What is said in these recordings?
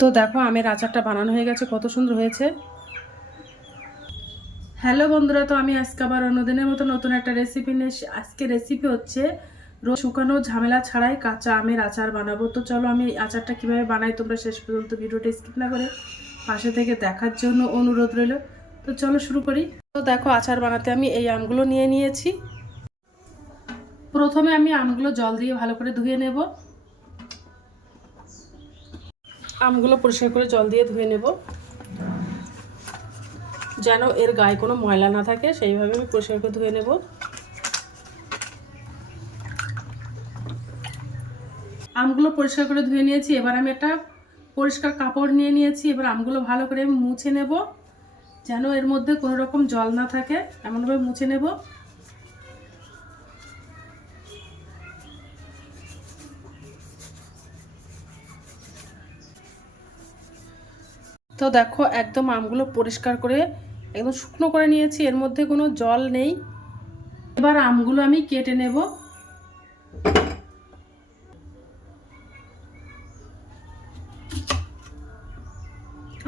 তো দেখো আমের আচারটা বানানো হয়ে গেছে, কত সুন্দর হয়েছে। হ্যালো বন্ধুরা, তো আমি আজকে আবার অন্যদিনের মতো নতুন একটা রেসিপি নিয়ে আজকে রেসিপি হচ্ছে শুকানো ঝামেলা ছাড়াই কাঁচা আমের আচার বানাবো। তো চলো আমি এই আচারটা কীভাবে বানাই তোমরা শেষ পর্যন্ত ভিডিওটা স্কিপ না করে পাশে থেকে দেখার জন্য অনুরোধ রইল। তো চলো শুরু করি। তো দেখো আচার বানাতে আমি এই আমগুলো নিয়ে নিয়েছি। প্রথমে আমি আমগুলো জল দিয়ে ভালো করে ধুয়ে নেব। আমগুলো পরিষ্কার করে জল দিয়ে ধুয়ে নেব, যেন এর গায়ে কোনো ময়লা না থাকে, সেইভাবে আমি পরিষ্কার করে ধুয়ে নেব। আমগুলো পরিষ্কার করে ধুয়ে নিয়েছি। এবার আমি একটা পরিষ্কার কাপড় নিয়ে নিয়েছি। এবার আমগুলো ভালো করে আমি মুছে নেব, যেন এর মধ্যে কোনো রকম জল না থাকে, এমনভাবে মুছে নেব। তো দেখো একদম আমগুলো পরিষ্কার করে একদম শুকনো করে নিয়েছি, এর মধ্যে কোনো জল নেই। এবার আমগুলো আমি কেটে নেব।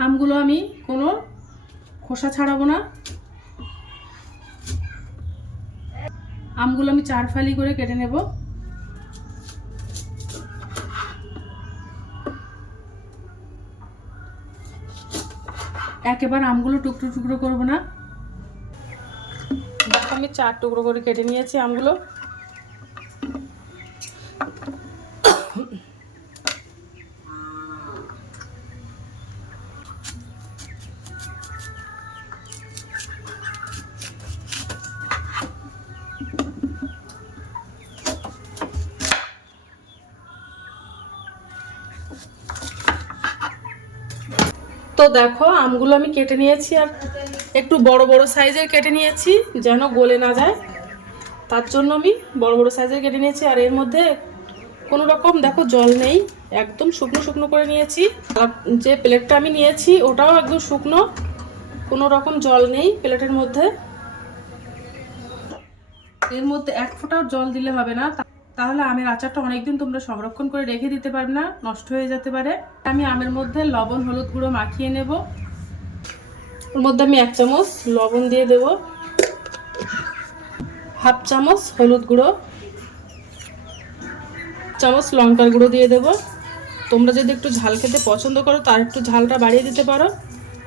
আমগুলো আমি কোনো খোসা ছাড়াবো না। আমগুলো আমি 4 ফালি করে কেটে নেব। একেবারে আমগুলো টুকরো টুকরো করব না। দেখো আমি 4 টুকরো করে কেটে নিয়েছি আমগুলো। তো দেখো আমগুলো আমি কেটে নিয়েছি, আর একটু বড় বড় সাইজের কেটে নিয়েছি যেন গলে না যায়, তার জন্য আমি বড় বড় সাইজের কেটে নিয়েছি। আর এর মধ্যে কোনো রকম দেখো জল নেই, একদম শুকনো শুকনো করে নিয়েছি। আর যে প্লেটটা আমি নিয়েছি ওটাও একদম শুকনো, কোনো রকম জল নেই প্লেটের মধ্যে। এর মধ্যে এক ফোঁটাও জল দিলে হবে না, তাহলে আমের আচারটা অনেকদিন তোমরা সংরক্ষণ করে রেখে দিতে পারবে না, নষ্ট হয়ে যেতে পারে। আমি আমের মধ্যে লবণ হলুদ গুঁড়ো মাখিয়ে নেব। ওর মধ্যে আমি 1 চামচ লবণ দিয়ে দেব, 1/2 চামচ হলুদ গুঁড়ো, 1 চামচ লঙ্কার গুঁড়ো দিয়ে দেব। তোমরা যদি একটু ঝাল খেতে পছন্দ করো তার একটু ঝালটা বাড়িয়ে দিতে পারো,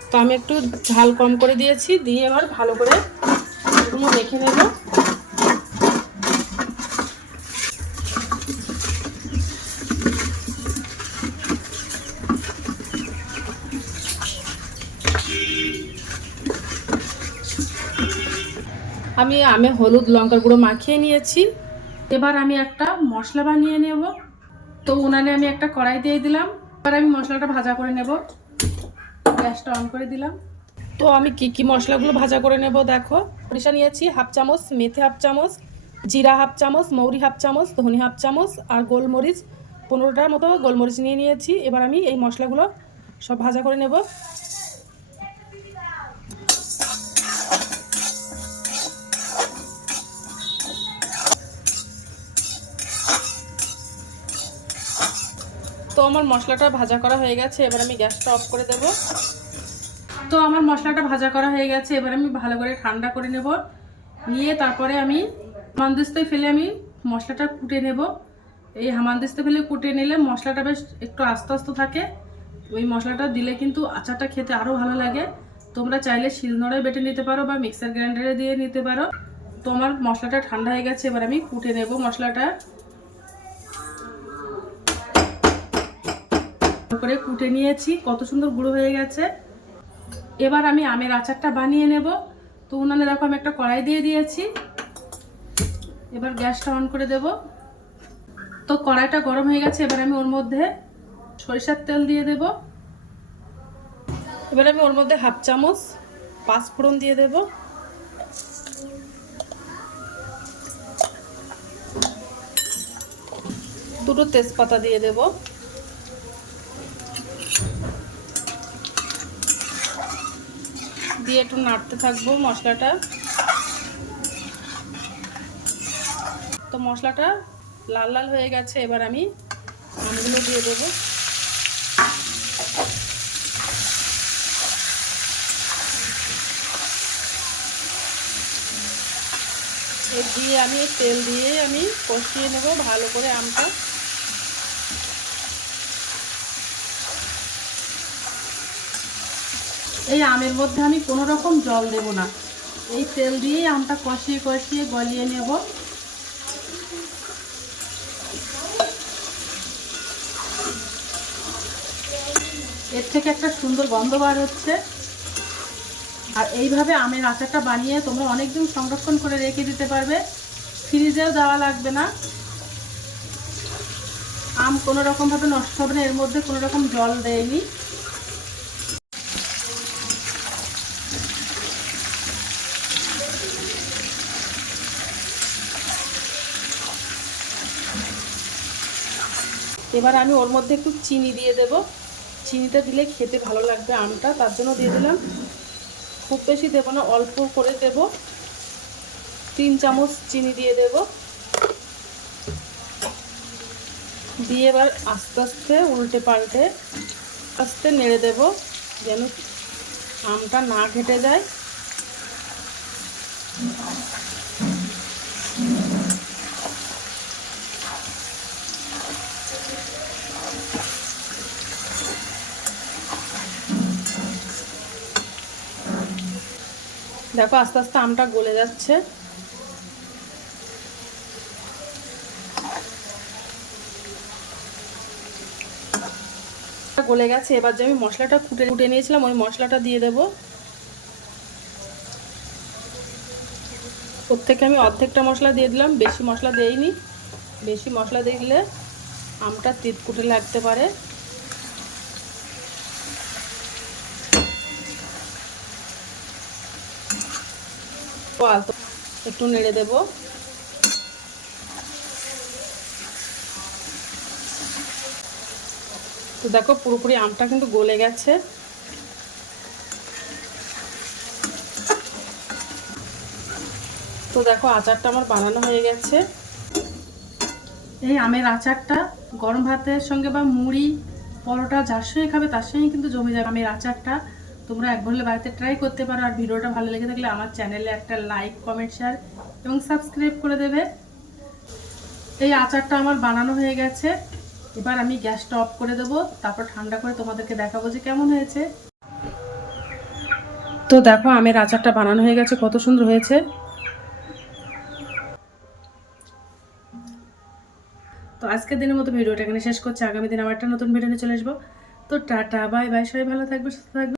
তো আমি একটু ঝাল কম করে দিয়েছি। দিয়ে এবার ভালো করে এগুলো মেখে নেব। আমি আমে হলুদ লঙ্কার গুঁড়ো মাখিয়ে নিয়েছি। এবার আমি একটা মশলা বানিয়ে নেব। তো উনানে আমি একটা কড়াই দিয়ে দিলাম। এবার আমি মশলাটা ভাজা করে নেব। গ্যাসটা অন করে দিলাম। তো আমি কি মশলাগুলো ভাজা করে নেব দেখো। সরিষা নিয়েছি 1/2 চামচ, মেথি 1/2 চামচ, জিরা 1/2 চামচ, মৌরি 1/2 চামচ, ধনে 1/2 চামচ, আর গোলমরিচ 15টার মতো গোলমরিচ নিয়ে নিয়েছি। এবার আমি এই মশলাগুলো সব ভাজা করে নেব। তো আমার মশলাটা ভাজা করা হয়ে গেছে, এবার আমি গ্যাসটা অফ করে দেব। তো আমার মশলাটা ভাজা করা হয়ে গেছে, এবার আমি ভালো করে ঠান্ডা করে নেব। নিয়ে তারপরে আমি হামানদিস্তায় ফেলে আমি মশলাটা কুটে নেব। এই হামানদিস্তায় ফেলে কুটে নিলে মশলাটা বেশ একটু আস্তে আস্তে থাকে। ওই মশলাটা দিলে কিন্তু আচারটা খেতে আরও ভালো লাগে। তোমরা চাইলে শিলনোড়ায় বেটে নিতে পারো বা মিক্সার গ্রাইন্ডারে দিয়ে নিতে পারো। তো আমার মশলাটা ঠান্ডা হয়ে গেছে, এবার আমি কুটে নেব মশলাটা। করে কুটে নিয়েছি, কত সুন্দর গুঁড়ো হয়ে গেছে। এবার আমি আমের আচারটা বানিয়ে নেব। তো উনানে দেখো আমি একটা কড়াই দিয়ে দিয়েছি। এবার গ্যাসটা অন করে দেব। তো কড়াইটা গরম হয়ে গেছে, এবার আমি ওর মধ্যে সরিষার তেল দিয়ে দেব। এবার আমি ওর মধ্যে 1/2 চামচ 5 ফোড়ন দিয়ে দেব। দুটো তেজপাতা দিয়ে দেব। দিয়ে একটু নাড়তে থাকবো মশলাটা। তো মশলাটা লাল লাল হয়ে গেছে, এবার আমি আমগুলো দিয়ে দেবো। এর দিয়ে আমি তেল দিয়ে আমি কষিয়ে নেব ভালো করে আমটা। এই আমের মধ্যে আমি কোনো রকম জল দেব না, এই তেল দিয়েই আমটা কষিয়ে কষিয়ে গলিয়ে নেব। এর থেকে একটা সুন্দর গন্ধ বার হচ্ছে। আর এইভাবে আমের আচারটা বানিয়ে তোমরা অনেক দিন সংরক্ষণ করে রেখে দিতে পারবে, ফ্রিজেও দেওয়া লাগবে না। আম কোনো রকমভাবে নষ্ট হবে না, এর মধ্যে কোনো রকম জল দেয়নি। এবার আমি ওর মধ্যে একটু চিনি দিয়ে দেব, চিনিটা দিলে খেতে ভালো লাগবে আমটা, তার জন্য দিয়ে দিলাম। খুব বেশি দেবো না, অল্প করে দেব, 3 চামচ চিনি দিয়ে দেব। দিয়ে এবার আস্তে আস্তে উল্টে পাল্টে আস্তে নেড়ে দেব, যেন আমটা না ঘেটে যায়। দেখো আস্তে আস্তে আমটা গলে যাচ্ছে। গলে গেছে, এবার যে আমি মশলাটা কুটে নিয়েছিলাম ওই মশলাটা দিয়ে দেব। ওর থেকে আমি অর্ধেকটা মশলা দিয়ে দিলাম, বেশি মশলা দেইনি। বেশি মশলা দিলে আমটা তিতকুটে লাগতে পারে। একটু নেড়ে দেব। তো দেখো পুরোপুরি আমটা কিন্তু গলে গেছে। তো দেখো আচারটা আমার বানানো হয়ে গেছে। এই আমের আচারটা গরম ভাতের সঙ্গে বা মুড়ি পরোটা যার সঙ্গে খাবে তার সঙ্গে কিন্তু জমে যাবে। আমের আচারটা তোমরা একবার হলে বাড়িতে ট্রাই করতে পারো। আর ভিডিওটা ভালো লেগে থাকলে আমার চ্যানেলে একটা লাইক, কমেন্ট, শেয়ার এবং সাবস্ক্রাইব করে দেবে। এই আচারটা আমার বানানো হয়ে গেছে। এবার আমি গ্যাসটা অফ করে দেবো, তারপর ঠান্ডা করে তোমাদেরকে দেখাবো যে কেমন হয়েছে। তো দেখো আমের আচারটা বানানো হয়ে গেছে, কত সুন্দর হয়েছে। তো আজকের দিনের মতো ভিডিওটা এখানে শেষ করছি। আগামী দিন আবার একটা নতুন ভিডিও নিয়ে চলে আসবো। তো টাটা, বাই বাই, সবাই ভালো থাকবে, সুস্থ থাকবে।